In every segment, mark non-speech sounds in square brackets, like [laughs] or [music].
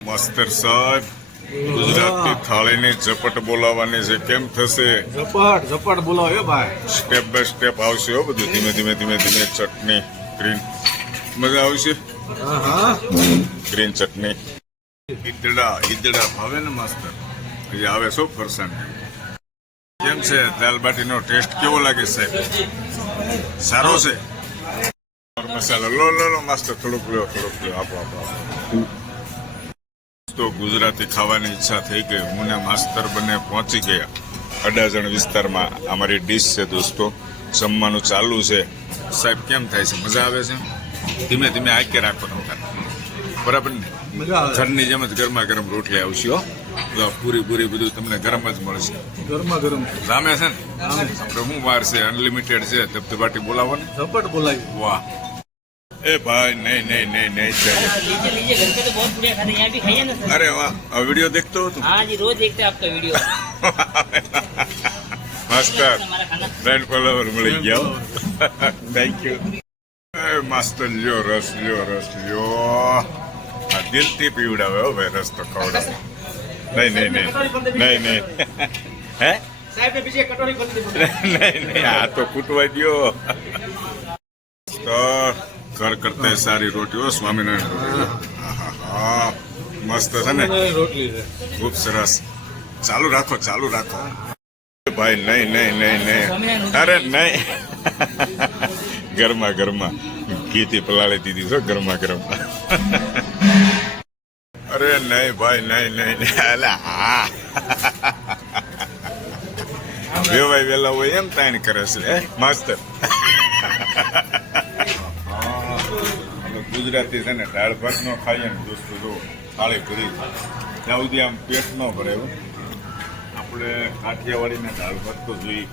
માસ્તર સાહેબ ગુજરાતી થાળીની ઝપટ બોલાવવાની છે કેમ થશે? ઝપટ ઝપટ બોલાવ્યો ભાઈ. સ્ટેપ બાય સ્ટેપ આવશે હો બધું. ધીમે ધીમે ધીમે ધીમે ચટણી ગ્રીન મજા આવશે? ગ્રીન ચટણી. ઈદડા ઈદડા ભાવે ને માસ્તર. હજી આવે છો ફરસાણ કેમ છે? દાલબાટીનો ટેસ્ટ કેવો લાગે સાહેબ? સારો છે? લો લો લો, માસ્તર, થોડુંક લો થોડુંક લો ગુજરાતી ખાવાની ઈચ્છા થઈ ગઈ. હું ને માસ્તર બંને પહોંચી ગયા. અડાજણ વિસ્તારમાં અમારી ડીશ છે દોસ્તો. જમવાનું ચાલુ છે. સાહેબ, કેમ થાય છે? મજા આવે છે? ધીમે ધીમે આકે રાખો તમારે બરાબર ને? ઘરની જેમ જ ગરમા ગરમ રોટલી આવશે પૂરી પૂરી બધું તમને ગરમ જ મળશે. ગરમા ગરમ રામે છે ને? આપણે વાર છે? અનલિમિટેડ છે. ધબધબાટી બોલાવો ને ઝપટ બોલાવી. વાહ. એ ભાઈ નહીં નહીં નહીં નહીં અરે વાહ આ વિડિયો દેખતો હતો? હા જી રોજ દેખતે આપકા વિડિયો. [laughs] માસ્ટર ફ્રેન્ડ ફોલોવર મળી ગયો થેન્ક યુ માસ્ટર લ્યો રસ લ્યો રસ લ્યો. હા દિલથી પીવડાવે હો ભાઈ તો ખવડાવે. નહીં નહીં નહીં. નહીં નહીં. હે? નહીં નહીં તો કૂટવા દો તો કરતા સારી રોટીઓ સ્વામિનારાયણ રોટી. મસ્ત છે ને? ખૂબ સરસ. ચાલુ રાખો ચાલુ રાખો. ભાઈ નહીં નહીં નહીં નહીં. અરે નહીં. ગરમા ગરમા ઘીથી પલાળી દીધી છો ગરમા ગરમા અરે નહીં ભાઈ, નહીં નહીં હા. વેવાય વેલા હોય એમ તાણ કરે છે માસ્તર. ગુજરાતી છે ને, દાળ ભાત નો ખાઈએ ને, દોસ્તો, જો, થાળી ભરી. ત્યાં સુધી આમ પેટ ન ભરે, હો. આપણે કાઠિયાવાડીને દાળ ભાત તો જોઈએ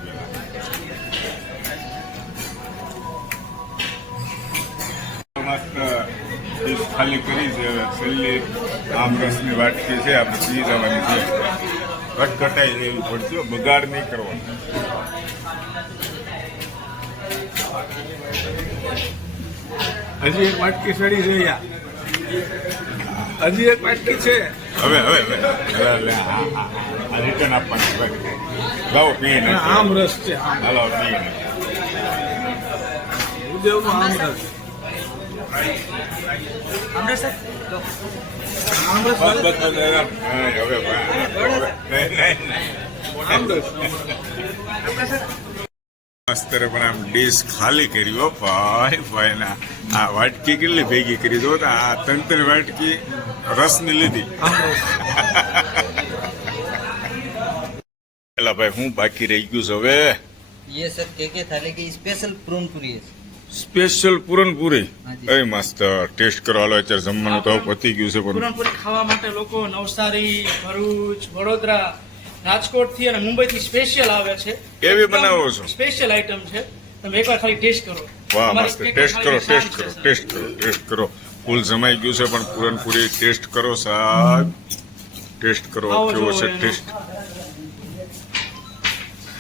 માત્ર ડીશ ખાલી કરી છે હવે. આમ રસની વાટકી છે આપણે પી જવાની છે. કટકટાઈ રહેવી પડશે બગાડ નહીં કરવાનો. હજી એક વાટકી સડી છે યા હજી એક વાટકી છે. હવે હવે હવે. રિટર્ન આપવાની લાવો પી આમ રસ છે હાલો પી ઉદેવનો આમ રસ. માસ્તરે પણ આમ ડીશ ખાલી કરી હો, ભાઈ ભાઈ, ના. આ વાટકી કેટલી ભેગી કરી દો આ ત્રણ ત્રણ વાટકી રસની લીધી. પેલા ભાઈ, હું બાકી રહી ગયું છું હવે. યે પ્રોન પૂરી છે સ્પેશિયલ પૂરણપુરી. અરે મસ્ત ટેસ્ટ કરો હાલો અત્યારે જમવાનું તો પતી ગયું છે પણ. પૂરણપુરી ખાવા માટે લોકો નવસારી ભરૂચ વડોદરા રાજકોટથી અને મુંબઈ થી સ્પેશિયલ આવે છે. કેવી બનાવો છો? સ્પેશિયલ આઈટમ છે. તમે એકવાર ખાલી ટેસ્ટ કરો. વાહ મસ્ત ટેસ્ટ કરો ટેસ્ટ કરો. ટેસ્ટ કરો ટેસ્ટ કરો. ફૂલ જમાઈ ગયું છે પણ પૂરણપુરી ટેસ્ટ કરો સાહેબ. ટેસ્ટ કરો કેવો છે ટેસ્ટ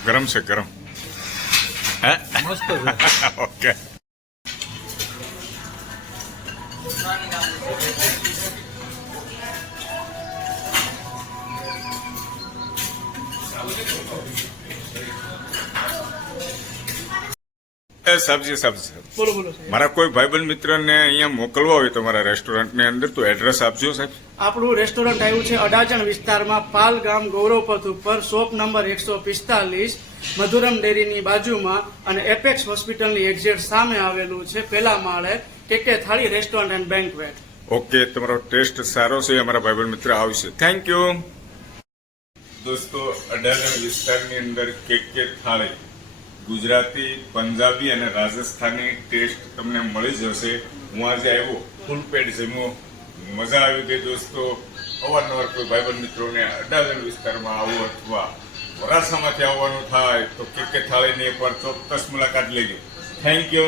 ગરમ છે ગરમ. હે? મસ્ત ઓકે [laughs] સબ્જી સબ્જી બોલો બોલો મારા કોઈ ભાઈબંધ મિત્રને અહીંયા મોકલવા હોય તમારા રેસ્ટોરન્ટની અંદર તો એડ્રેસ આપજો સાહેબ. આપણું રેસ્ટોરન્ટ આવ્યું છે અડાજણ વિસ્તારમાં પાલ ગામ ગૌરવપથ ઉપર શોપ નંબર એકસો પિસ્તાલીસ, મધુરમ ડેરીની બાજુમાં અને એપેક્સ હોસ્પિટલની એક્ઝેટ સામે આવેલું છે પેલા માળે કે કે Thali restaurant and banquet okay તમારો ટેસ્ટ સારો છે, અમારા ભાઈ મિત્ર આવશે. થેન્ક યુ દોસ્તો, અડાજણ વિસ્તારની અંદર કે થાળી, ગુજરાતી, પંજાબી અને રાજસ્થાની ટેસ્ટ તમને મળી જશે હું આજે આવ્યો ફૂલ પેટ જમ્યો મજા આવી ગઈ દોસ્તો. અવારનવાર કોઈ ભાઈબંધ મિત્રોને અડાજણ વિસ્તારમાં આવું અથવા વરાસામાંથી આવવાનું થાય તો કે થાળીની એકવાર ચોક્કસ મુલાકાત લેજો. Thank you